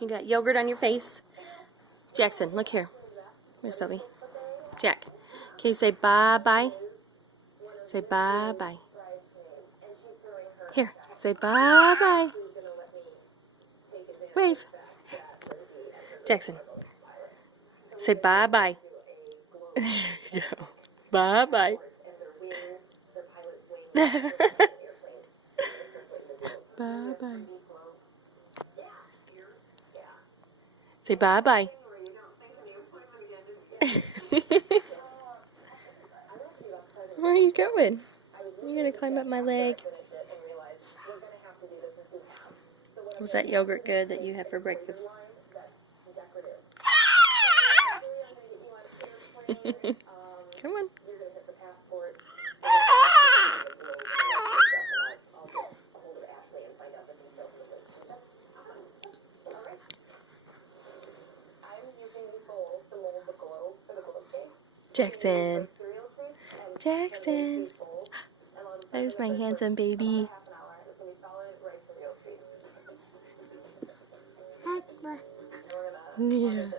You got yogurt on your face. Jackson, look here. Where's Zoe? Jack. Can you say bye-bye? Say bye-bye. Here, say bye-bye. Wave. Jackson. Say bye-bye. There you go. Bye-bye. Bye-bye. Say bye-bye. Where are you going? You're going to climb up my leg. Was that yogurt good that you had for breakfast? Come on. Jackson. Jackson. There's my handsome baby. Yeah.